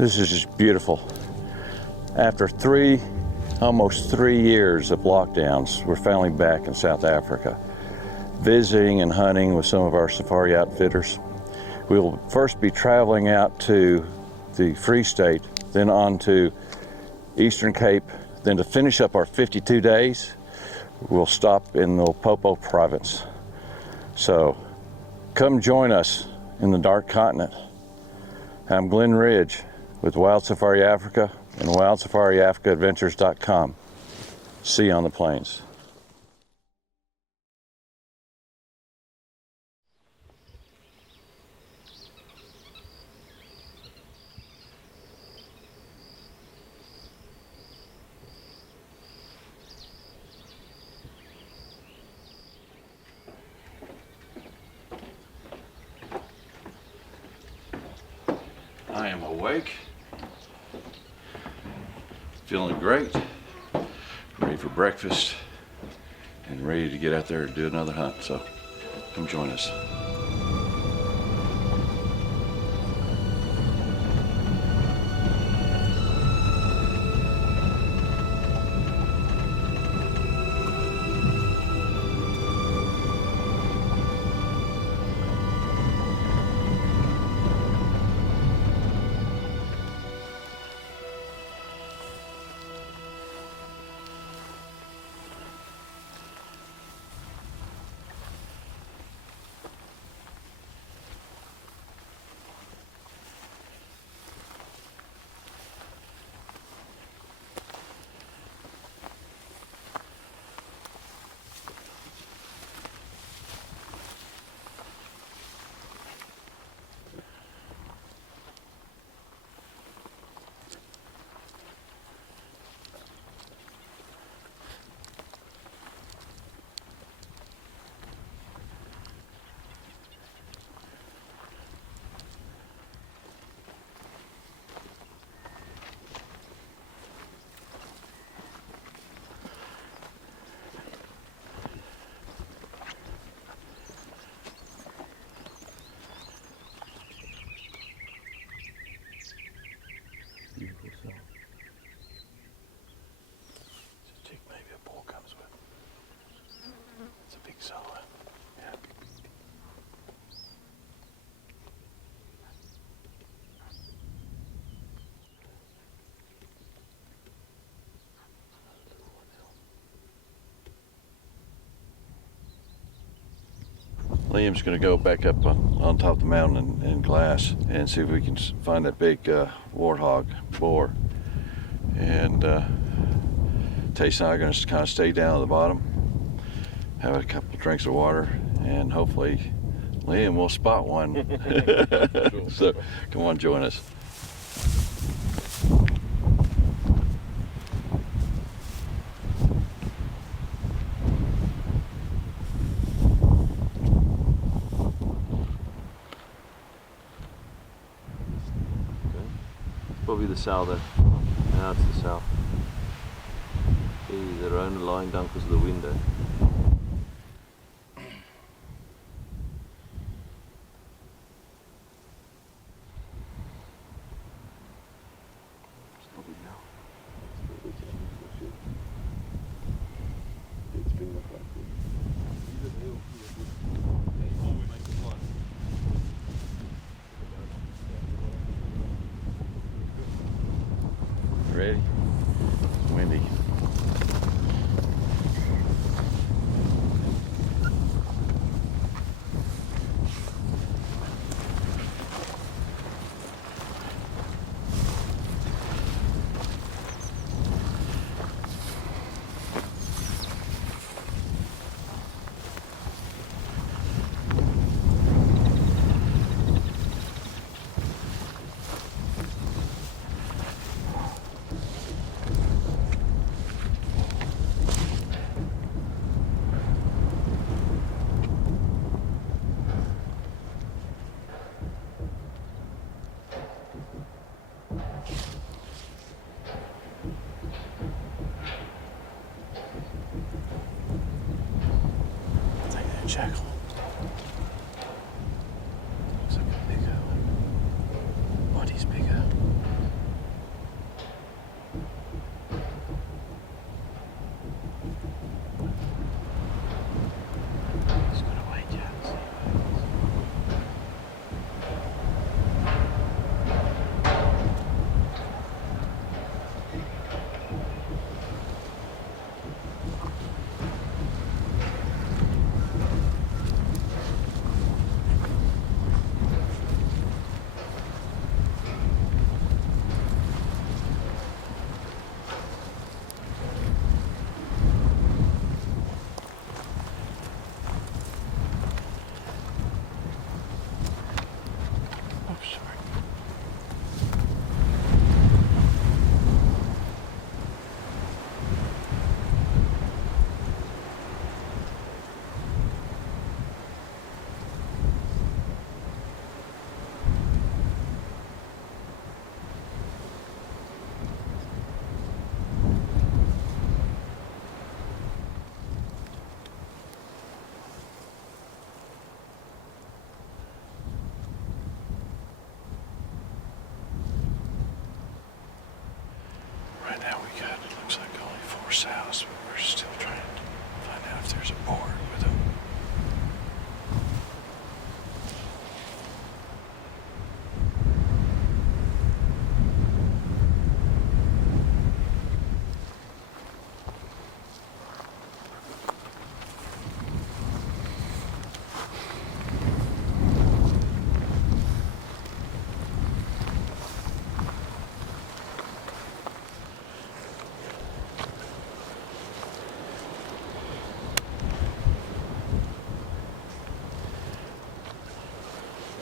This is just beautiful. After almost 3 years of lockdowns, we're finally back in South Africa, visiting and hunting with some of our safari outfitters. We'll first be traveling out to the Free State, then on to Eastern Cape, then to finish up our 52 days, we'll stop in the Limpopo province. So come join us in the Dark Continent. I'm Glenn Ridge with Wild Safari Africa and wildsafariafricaadventures.com. See you on the plains. I am awake, feeling great, ready for breakfast, and ready to get out there and do another hunt. So come join us. Beautiful cell. It's a chick, maybe a bull comes with. It's a big cell. Yeah. Liam's going to go back up on top of the mountain in glass and see if we can find that big warthog boar. And Tace and I are going to kind of stay down at the bottom, have a couple of drinks of water, and hopefully Liam will spot one. So come on, join us. Probably the south there. Now it's the south. See, they're only lying down because of the wind there. Ready? Windy. more sows, but we're still trying to find out if there's a board with them.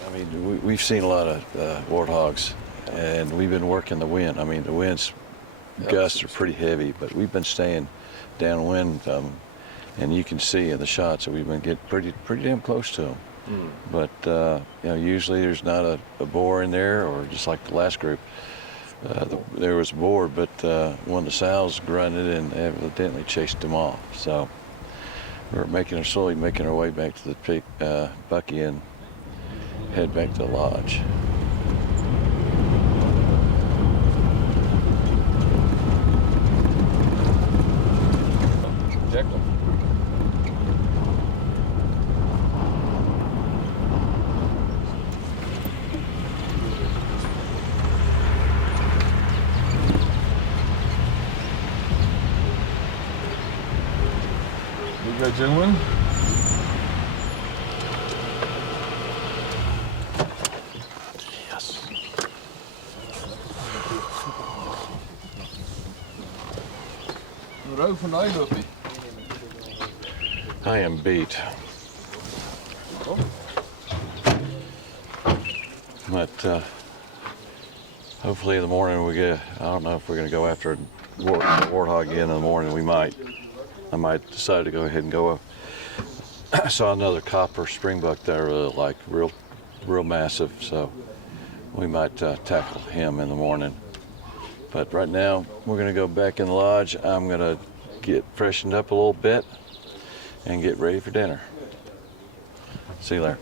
I mean, we've seen a lot of warthogs, and we've been working the wind. I mean, the wind's gusts are pretty heavy, but we've been staying downwind, and you can see in the shots that we've been getting pretty damn close to them. But you know, usually there's not a boar in there, or just like the last group, there was a boar, but one of the sows grunted and evidently chased them off. So we're slowly making our way back to the bucky and head back to the lodge. Check them. You got gentlemen? Yes. Hoe vandaag loop je? I am beat. But hopefully in the morning we get, I don't know if we're going to go after a warthog again in the morning. We might. I might decide to go ahead and go up. I saw another copper springbuck that I really like, real massive, so we might tackle him in the morning. But right now, we're going to go back in the lodge. I'm going to get freshened up a little bit and get ready for dinner. See you later.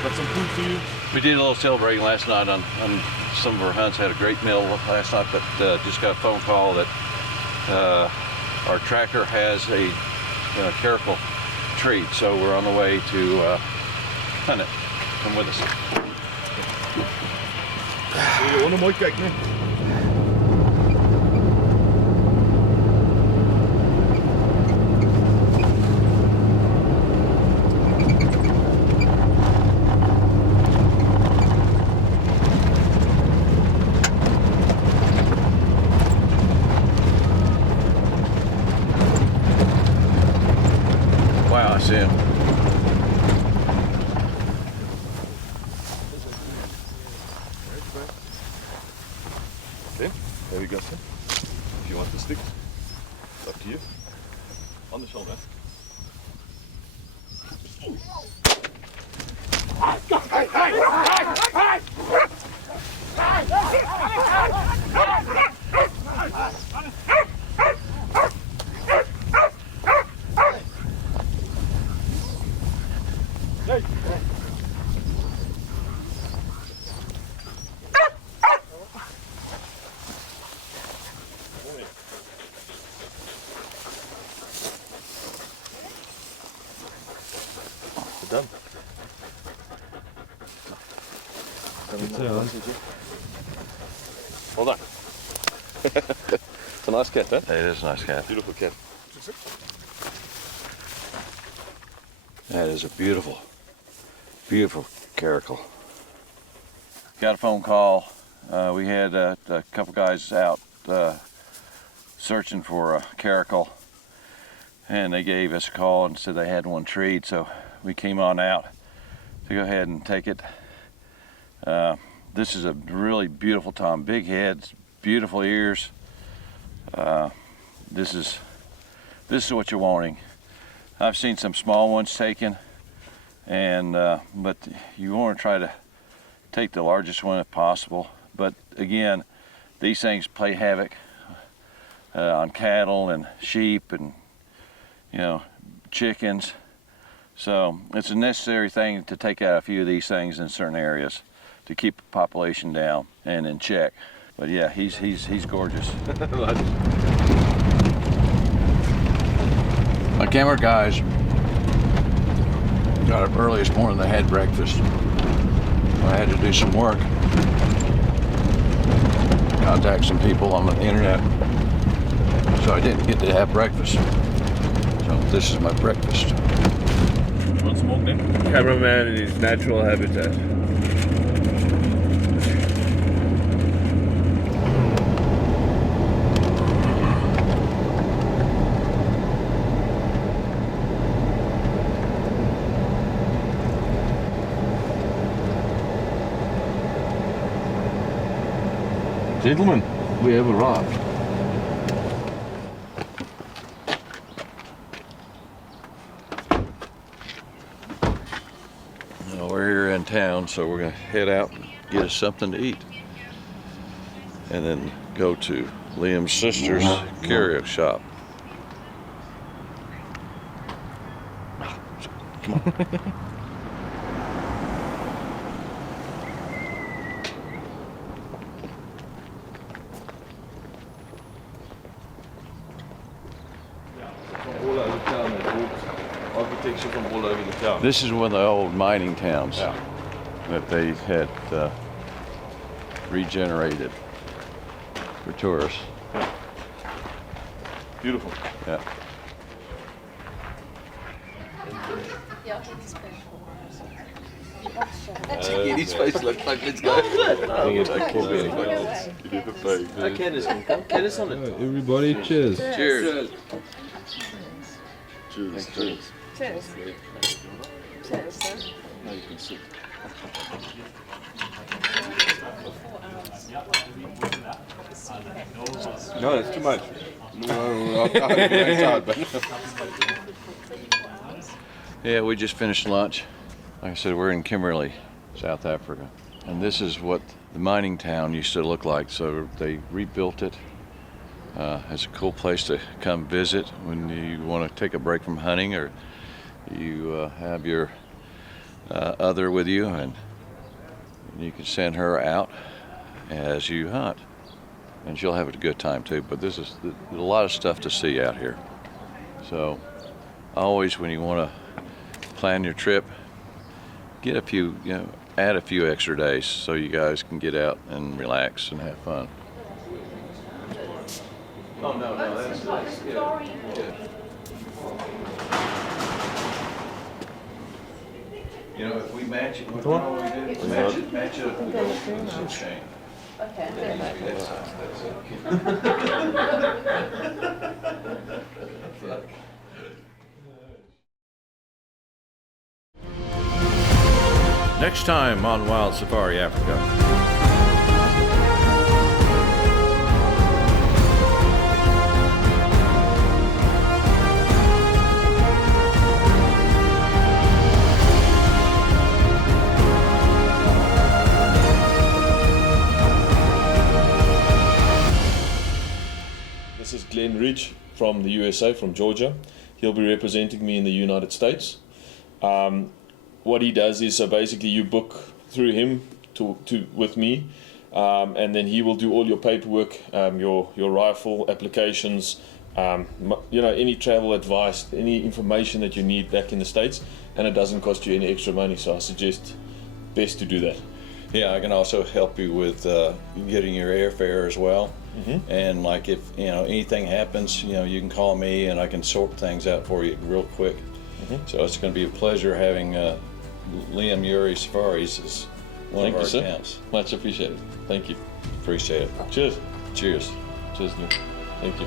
Got some food for you? We did a little celebrating last night on some of our hunts. Had a great meal last night, but just got a phone call that our tracker has a Caracal treat, so we're on the way to hunt it. Come with us. Je wil nog mooi kijken, hè? Wow, I see him. Okay, there you go, sir. If you want the sticks, it's up to you. On the shoulder. Done. Hold on. It's a nice cat, huh? It is a nice cat. Beautiful cat. That is a beautiful, beautiful Caracal. Got a phone call. We had a couple guys out searching for a Caracal, and they gave us a call and said they had one treed, so we came on out to go ahead and take it. This is a really beautiful tom, big heads, beautiful ears. This is what you're wanting. I've seen some small ones taken, and but you want to try to take the largest one if possible. But again, these things play havoc on cattle and sheep and, you know, chickens. So it's a necessary thing to take out a few of these things in certain areas to keep the population down and in check. But yeah, he's gorgeous. My camera guys got up early this morning. They had breakfast. I had to do some work, contact some people on the internet, so I didn't get to have breakfast. So this is my breakfast. What's smoke name? Cameraman in his natural habitat. Gentlemen, we have arrived. We're here in town, so we're gonna head out and get us something to eat. And then go to Liam's sister's curio shop. Come on. All over town, they brought architecture from all over the town. This is one of the old mining towns that they had regenerated for tourists. Beautiful. Yeah. His face looks like let's go. Everybody, cheers. Cheers. Cheers. Cheers. Cheers. Cheers, sir. Now you can sit. No, that's too much. Yeah, we just finished lunch. Like I said, we're in Kimberley, South Africa. And this is what the mining town used to look like. So they rebuilt it. It's a cool place to come visit when you want to take a break from hunting, or you have your other with you, and you can send her out as you hunt. And she'll have a good time too. But there's a lot of stuff to see out here. So always when you want to plan your trip, get a few, add a few extra days so you guys can get out and relax and have fun. Oh, no, that's good. You know, if we match it, what do we do? Match it up with the chain. Okay. Next time on Wild Safari Africa. This is Glenn Ridge from the USA, from Georgia. He'll be representing me in the United States. What he does is, so basically you book through him with me, and then he will do all your paperwork, your rifle applications, any travel advice, any information that you need back in the States, and it doesn't cost you any extra money. So I suggest best to do that. Yeah, I can also help you with getting your airfare as well. Mm-hmm. And like if anything happens, you can call me and I can sort things out for you real quick. Mm-hmm. So it's going to be a pleasure having Liam Urry Safaris as one Thank of you, our sir. accounts. Much appreciated. Thank you. Appreciate it. Cheers. Cheers. Cheers, Lou. Thank you.